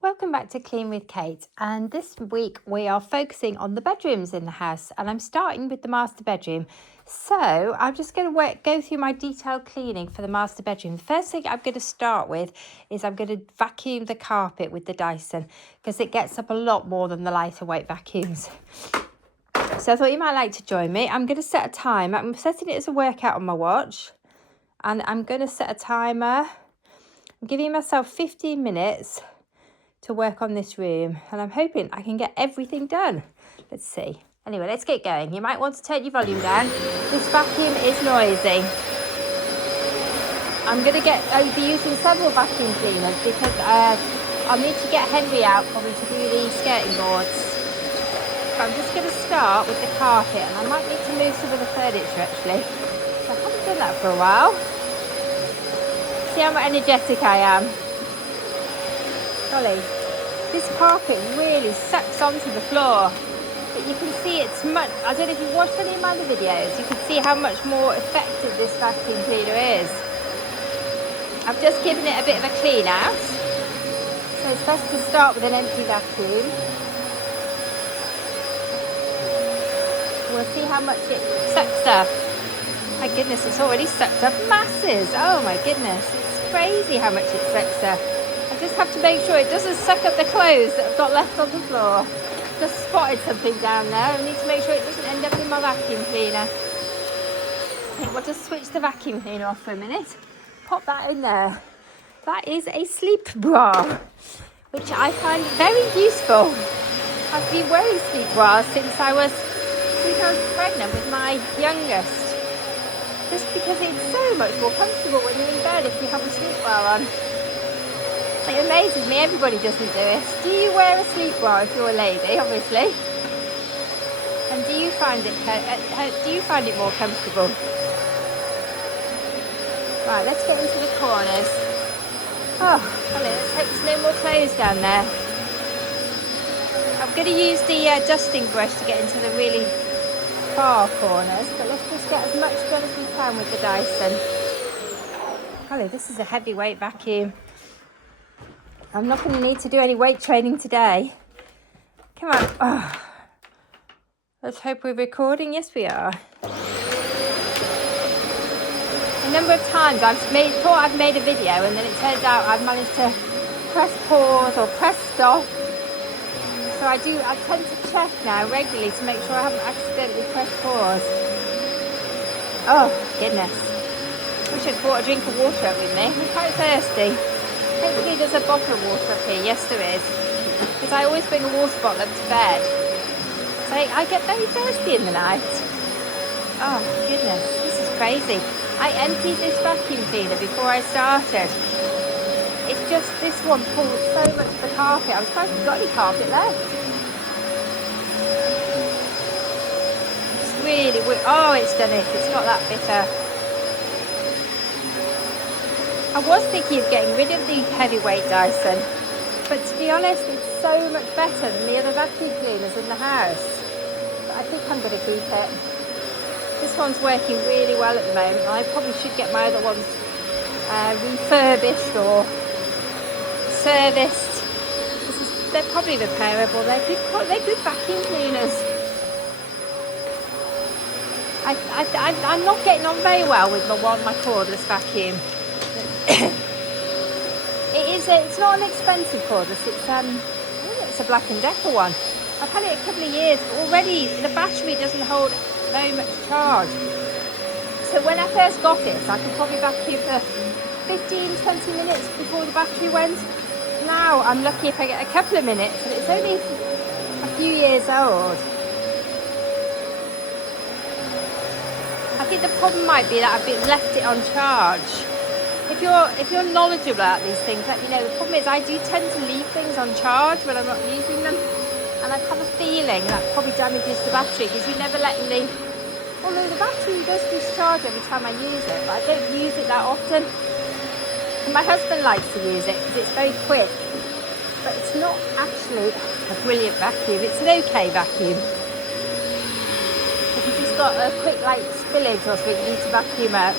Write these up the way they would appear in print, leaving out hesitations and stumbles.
Welcome back to Clean with Kate, and this week we are focusing on the bedrooms in the house, and I'm starting with the master bedroom. So I'm just going to go through my detailed cleaning for the master bedroom. The first thing I'm going to start with is I'm going to vacuum the carpet with the Dyson because it gets up a lot more than the lighter weight vacuums. So I thought you might like to join me. I'm going to set a time. I'm setting it as a workout on my watch, and I'm going to set a timer. I'm giving myself 15 minutes to work on this room, and I'm hoping I can get everything done. Let's see. Anyway, let's get going. You might want to turn your volume down. This vacuum is noisy. I'll be using several vacuum cleaners because I'll need to get Henry out probably to do the skirting boards. But I'm just going to start with the carpet, and I might need to move some of the furniture actually. So I haven't done that for a while. See how energetic I am. Golly, this carpet really sucks onto the floor, but you can see it's much, I don't know if you've watched any of my other videos, you can see how much more effective this vacuum cleaner is. I've just given it a bit of a clean out, so it's best to start with an empty vacuum. We'll see how much it sucks up. My goodness, it's already sucked up masses. Oh my goodness, it's crazy how much it sucks up. I just have to make sure it doesn't suck up the clothes that I've got left on the floor. Just spotted something down there. I need to make sure it doesn't end up in my vacuum cleaner. I think we'll just switch the vacuum cleaner off for a minute. Pop that in there. That is a sleep bra, which I find very useful. I've been wearing sleep bras since I was pregnant with my youngest. Just because it's so much more comfortable when you're in bed if you have a sleep bra on. It amazes me everybody doesn't do it. Do you wear a sleep bra if you're a lady, obviously? And do you find it more comfortable? Right, let's get into the corners. Oh, let's hope there's no more clothes down there. I'm going to use the dusting brush to get into the really far corners, but let's just get as much done as we can with the Dyson. Golly, this is a heavyweight vacuum. I'm not going to need to do any weight training today. Come on. Oh. Let's hope we're recording. Yes, we are. A number of times thought I've made a video, and then it turns out I've managed to press pause or press stop. So I tend to check now regularly to make sure I haven't accidentally pressed pause. Oh, goodness. Wish I'd brought a drink of water up with me. I'm quite thirsty. Hopefully there's a bottle of water up here. Yes, there is. Because I always bring a water bottle up to bed. So I get very thirsty in the night. Oh, goodness. This is crazy. I emptied this vacuum cleaner before I started. It's just this one pulls so much of the carpet. I'm surprised we've got any carpet left. It's really weird. Oh, it's done it. It's not that bitter. I was thinking of getting rid of the heavyweight Dyson, but to be honest, it's so much better than the other vacuum cleaners in the house. But I think I'm going to keep it. This one's working really well at the moment. I probably should get my other ones refurbished or serviced. They're probably repairable. They're good vacuum cleaners. I'm not getting on very well with my cordless vacuum. It's not an expensive cordless. It's a Black & Decker one. I've had it a couple of years, but already the battery doesn't hold very much charge. So when I first got it, I could probably vacuum for 15-20 minutes before the battery went. Now I'm lucky if I get a couple of minutes, and it's only a few years old. I think the problem might be that I've left it on charge. If you're knowledgeable about these things, let me know. The problem is I do tend to leave things on charge when I'm not using them, and I have a feeling that probably damages the battery because you're never letting although the battery does discharge every time I use it, but I don't use it that often. And my husband likes to use it because it's very quick, but it's not actually a brilliant vacuum. It's an okay vacuum. If you've just got a quick spillage or something you need to vacuum out.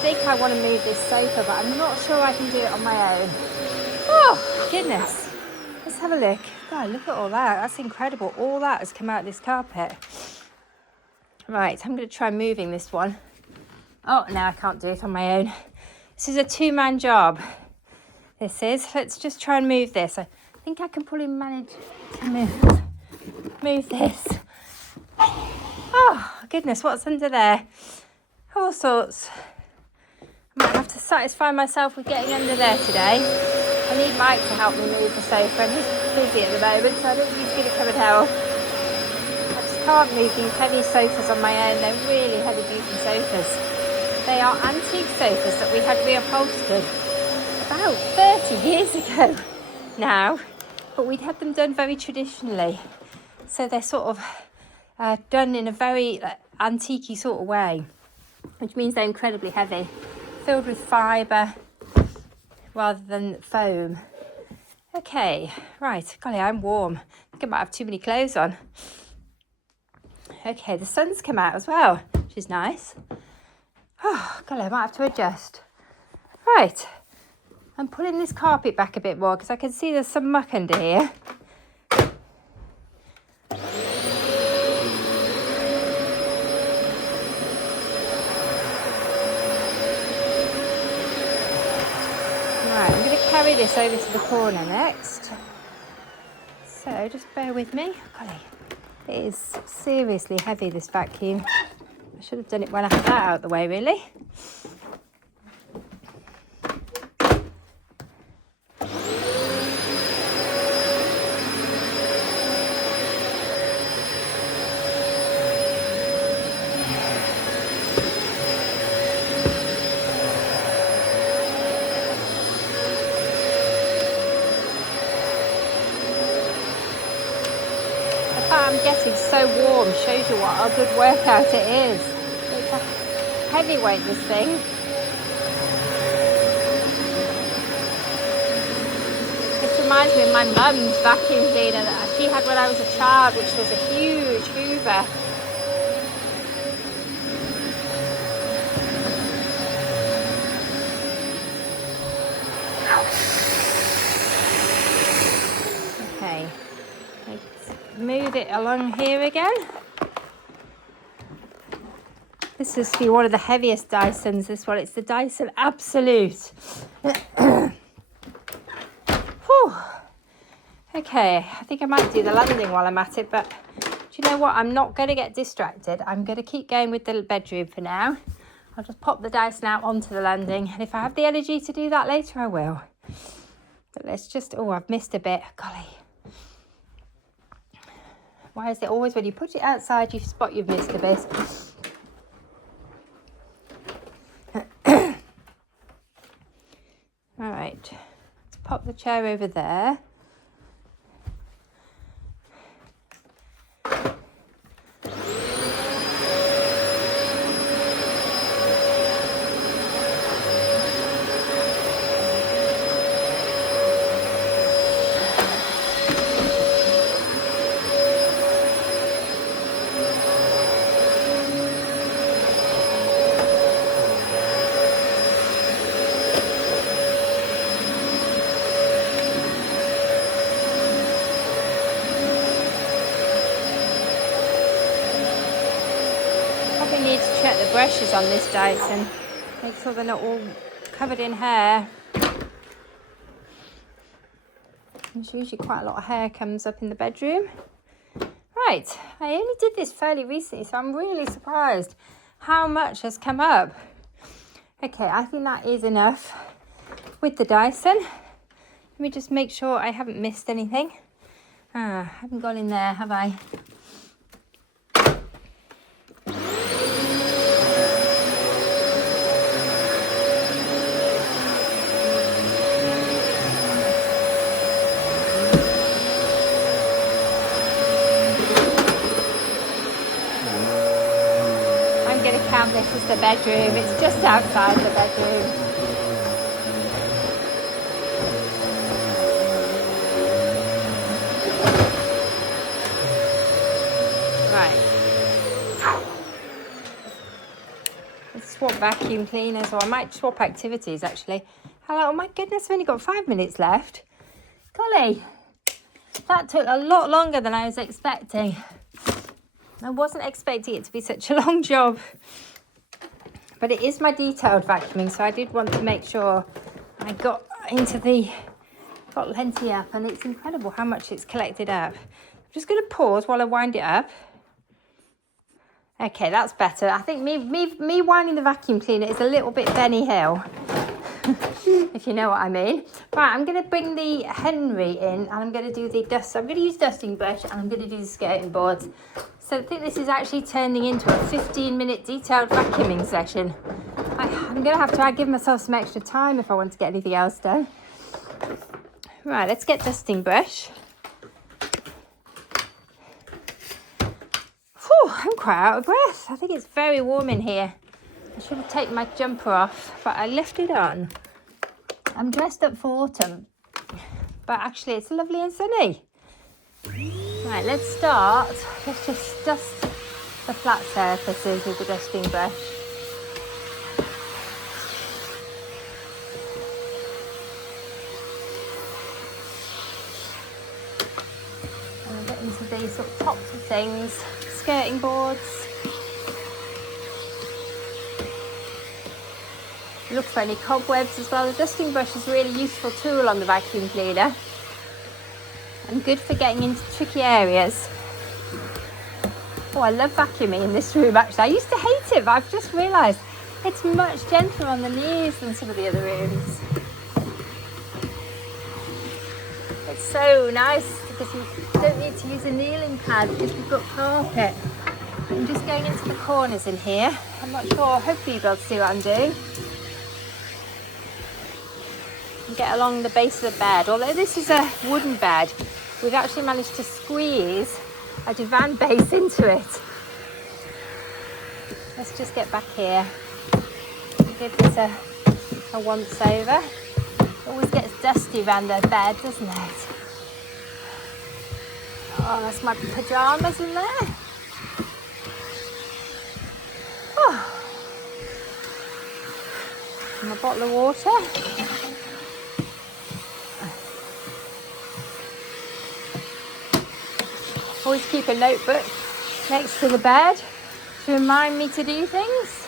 I think I want to move this sofa, but I'm not sure I can do it on my own. Oh, Oh, goodness. Let's have a look. God, look at all that. That's incredible. All that has come out of this carpet. Right, I'm going to try moving this one. Oh, no, I can't do it on my own. This is a two-man job. This is. Let's just try and move this. I think I can probably manage to move this. Oh, goodness, what's under there? All sorts. I might have to satisfy myself with getting under there today. I need Mike to help me move the sofa, and he's busy at the moment, so I don't think he's going to come and help. I just can't move these heavy sofas on my own. They're really heavy-duty sofas. They are antique sofas that we had reupholstered about 30 years ago now, but we'd had them done very traditionally. So they're sort of done in a very antique-y sort of way, which means they're incredibly heavy, filled with fibre rather than foam. Okay, right, golly, I'm warm. I think I might have too many clothes on. Okay, the sun's come out as well, which is nice. Oh, golly, I might have to adjust. Right, I'm pulling this carpet back a bit more because I can see there's some muck under here. Right, I'm going to carry this over to the corner next. So just bear with me. Golly, it is seriously heavy, this vacuum. I should have done it when I had that out of the way, really. I'm getting so warm shows you what a good workout it is. It's a heavyweight, this thing. This reminds me of my mum's vacuum cleaner that she had when I was a child, which was a huge Hoover. Okay. Move it along here again. This is one of the heaviest Dysons, this one. It's the Dyson Absolute. Okay, I think I might do the landing while I'm at it, but do you know what? I'm not going to get distracted. I'm going to keep going with the bedroom for now. I'll just pop the Dyson out onto the landing, and if I have the energy to do that later, I will. But let's just... Oh, I've missed a bit. Golly. Why is it always when you put it outside, you spot you've missed a bit? All right, let's pop the chair over there. Need to check the brushes on this Dyson, make sure they're not all covered in hair. There's usually quite a lot of hair comes up in the bedroom. Right, I only did this fairly recently, so I'm really surprised how much has come up. Okay, I think that is enough with the Dyson. Let me just make sure I haven't missed anything. I haven't gone in there, have I? Count this as the bedroom. It's just outside the bedroom. Right. Let's swap vacuum cleaners, or I might swap activities actually. Hello, oh my goodness, I've only got 5 minutes left. Golly, that took a lot longer than I was expecting. I wasn't expecting it to be such a long job. But it is my detailed vacuuming, so I did want to make sure I got plenty up, and it's incredible how much it's collected up. I'm just going to pause while I wind it up. Okay, that's better. I think me winding the vacuum cleaner is a little bit Benny Hill, if you know what I mean. Right, I'm going to bring the Henry in, and I'm going to do the dust. I'm going to use dusting brush, and I'm going to do the skirting boards. So I think this is actually turning into a 15-minute detailed vacuuming session. I'm going to have to give myself some extra time if I want to get anything else done. Right, let's get dusting brush. Whew, I'm quite out of breath. I think it's very warm in here. I should have taken my jumper off, but I left it on. I'm dressed up for autumn, but actually it's lovely and sunny. Right, let's start. Let's just dust the flat surfaces with the dusting brush. And I'll get into these sort of tops of things, skirting boards. Look for any cobwebs as well. The dusting brush is a really useful tool on the vacuum cleaner and good for getting into tricky areas. Oh, I love vacuuming in this room actually. I used to hate it, but I've just realised it's much gentler on the knees than some of the other rooms. It's so nice because you don't need to use a kneeling pad because we've got carpet. I'm just going into the corners in here. I'm not sure, hopefully you'll be able to see what I'm doing. And get along the base of the bed. Although this is a wooden bed, we've actually managed to squeeze a divan base into it. Let's just get back here. Give this a once over. It always gets dusty around the bed, doesn't it? Oh, that's my pyjamas in there. Oh. And a bottle of water. Always keep a notebook next to the bed to remind me to do things.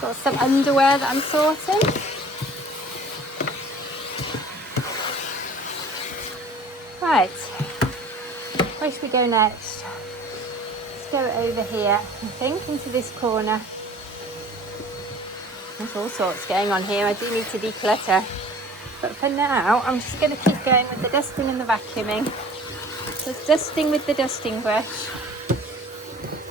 Got some underwear that I'm sorting. Right, where should we go next? Let's go over here, I think, into this corner. There's all sorts going on here. I do need to declutter. But for now, I'm just going to keep going with the dusting and the vacuuming. Just dusting with the dusting brush,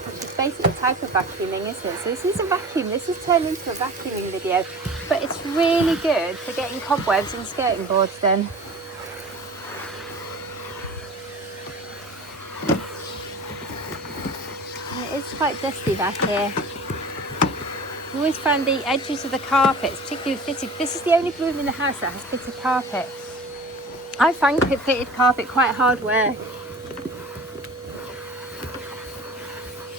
which is basically a type of vacuuming, isn't it? So this is a vacuum. This has turned into a vacuuming video. But it's really good for getting cobwebs and skirting boards done. And it is quite dusty back here. I always find the edges of the carpets, particularly fitted. This is the only room in the house that has fitted carpet. I find fitted carpet quite hard work.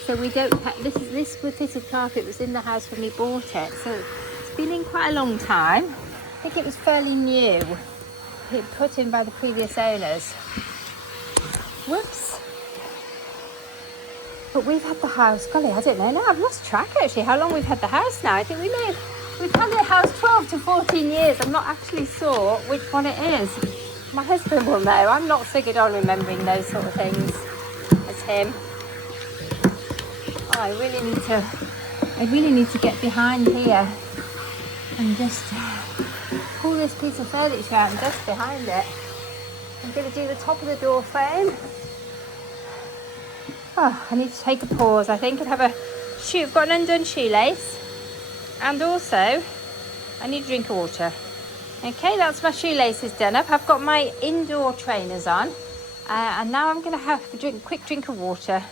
So we don't. This fitted carpet was in the house when we bought it, so it's been in quite a long time. I think it was fairly new. It put in by the previous owners. Whoops. But we've had the house, golly, I don't know now, I've lost track actually how long we've had the house now. I think we've had the house 12 to 14 years. I'm not actually sure which one it is. My husband will know. I'm not so good on remembering those sort of things as him. Oh, I really need to get behind here and just pull this piece of furniture out and dust behind it. I'm going to do the top of the door frame. Oh, I need to take a pause, I think, and have a shoe. I've got an undone shoelace, and also I need a drink of water. Okay, that's my shoelaces done up. I've got my indoor trainers on, and now I'm going to have a quick drink of water.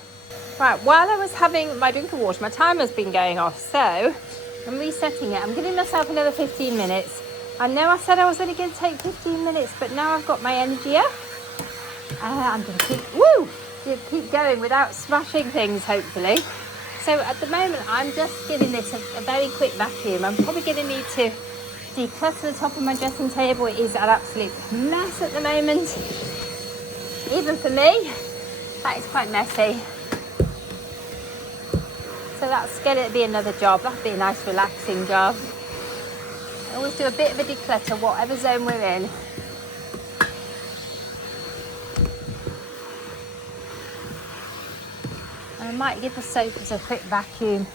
Right, while I was having my drink of water, my timer's been going off, so I'm resetting it. I'm giving myself another 15 minutes. I know I said I was only going to take 15 minutes, but now I've got my energy up. I'm going to keep going without smashing things, hopefully. So at the moment I'm just giving this a very quick vacuum. I'm probably going to need to declutter the top of my dressing table. It is an absolute mess at the moment. Even for me, that is quite messy. So that's going to be another job. That'll be a nice relaxing job. I always do a bit of a declutter, whatever zone we're in. And I might give the sofas a quick vacuum.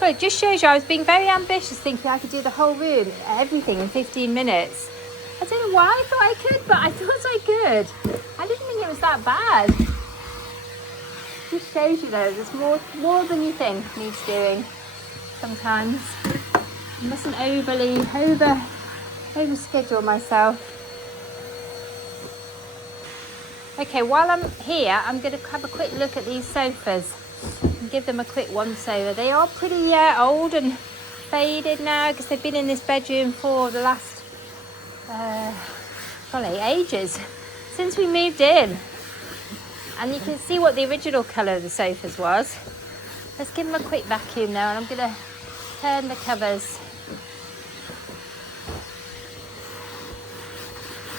God, it just shows you I was being very ambitious, thinking I could do the whole room, everything in 15 minutes. I don't know why I thought I could, but I thought I could. I didn't think it was that bad. Just shows you though, there's more than you think needs doing sometimes. I mustn't overschedule myself. Okay, while I'm here, I'm going to have a quick look at these sofas and give them a quick once over. They are pretty old and faded now because they've been in this bedroom for the last ages, since we moved in. And you can see what the original colour of the sofas was. Let's give them a quick vacuum now, and I'm going to turn the covers.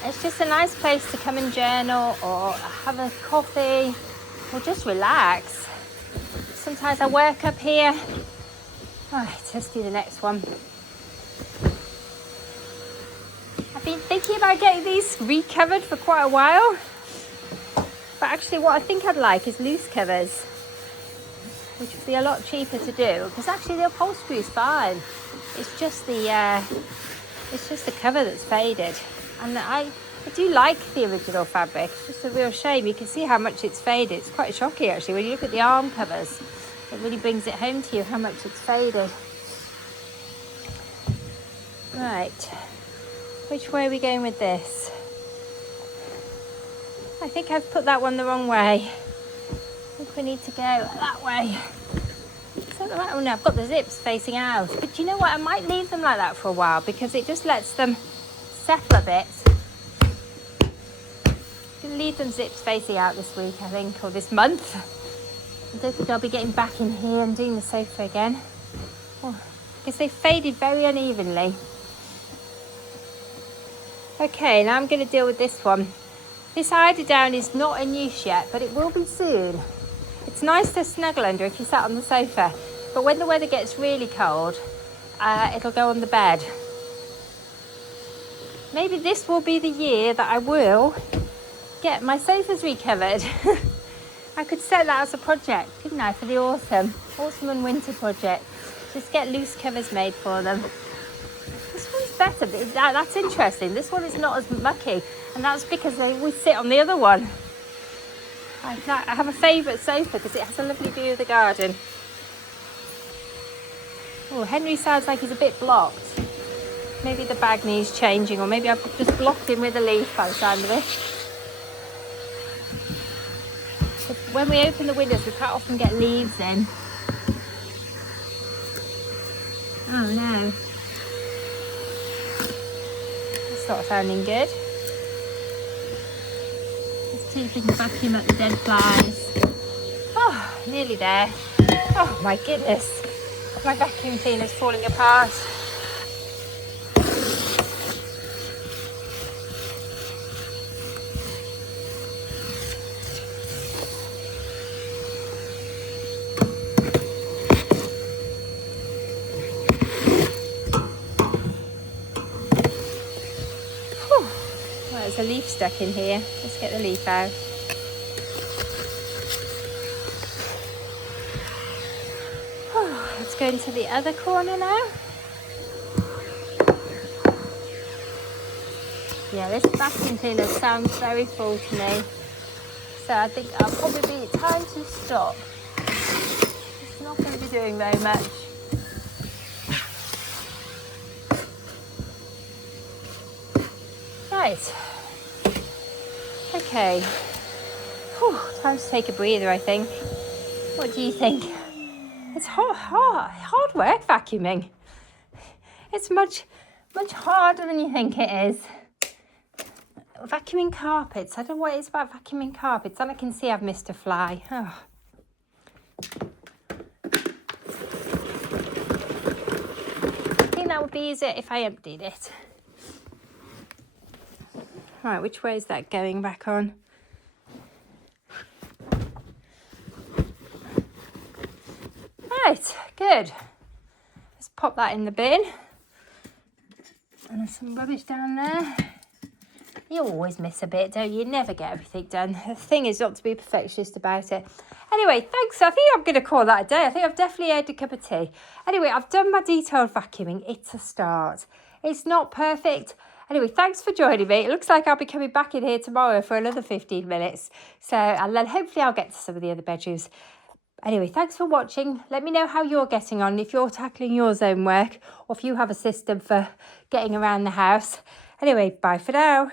It's just a nice place to come and journal or have a coffee or just relax. Sometimes I work up here. Right, let's do the next one. I've been thinking about getting these recovered for quite a while. But actually what I think I'd like is loose covers, which would be a lot cheaper to do, because actually the upholstery is fine. It's just the cover that's faded. And I do like the original fabric. It's just a real shame. You can see how much it's faded. It's quite shocking actually. When you look at the arm covers, it really brings it home to you how much it's faded. Right, which way are we going with this? I think I've put that one the wrong way. I think we need to go that way. Is that the right one? No, I've got the zips facing out. But do you know what? I might leave them like that for a while because it just lets them settle a bit. I'm going to leave them zips facing out this week, I think, or this month. I don't think I'll be getting back in here and doing the sofa again. Because they faded very unevenly. Okay, now I'm going to deal with this one. This eiderdown is not in use yet, but it will be soon. It's nice to snuggle under if you sat on the sofa, but when the weather gets really cold, it'll go on the bed. Maybe this will be the year that I will get my sofas recovered. I could set that as a project, couldn't I, for the autumn and winter project. Just get loose covers made for them. This one's better, but that's interesting. This one is not as mucky, and that's because they always sit on the other one. I have a favourite sofa because it has a lovely view of the garden. Oh, Henry sounds like he's a bit blocked. Maybe the bag needs changing, or maybe I've just blocked him with a leaf by the sound of it. But when we open the windows, we quite often get leaves in. Oh no. That's not sounding good. Let's see if we can vacuum up the dead flies. Oh, nearly there. Oh my goodness. My vacuum cleaner's falling apart. There's a leaf stuck in here. Let's get the leaf out. Let's go into the other corner now. Yeah, this vacuum cleaner sounds very full to me. So I think I'll probably be time to stop. It's not going to be doing very much. Right. Okay. Whew, time to take a breather, I think. What do you think? It's hard work vacuuming. It's much harder than you think it is. Vacuuming carpets. I don't know what it is about vacuuming carpets. And I can see I've missed a fly. Oh. little bee is it if I emptied it? Right, which way is that going back on? Right, good. Let's pop that in the bin. And there's some rubbish down there. You always miss a bit, don't you? You never get everything done. The thing is not to be perfectionist about it. Anyway, thanks. I think I'm going to call that a day. I think I've definitely had a cup of tea. Anyway, I've done my detailed vacuuming. It's a start. It's not perfect. Anyway, thanks for joining me. It looks like I'll be coming back in here tomorrow for another 15 minutes. So, and then hopefully I'll get to some of the other bedrooms. Anyway, thanks for watching. Let me know how you're getting on, if you're tackling your zone work, or if you have a system for getting around the house. Anyway, bye for now.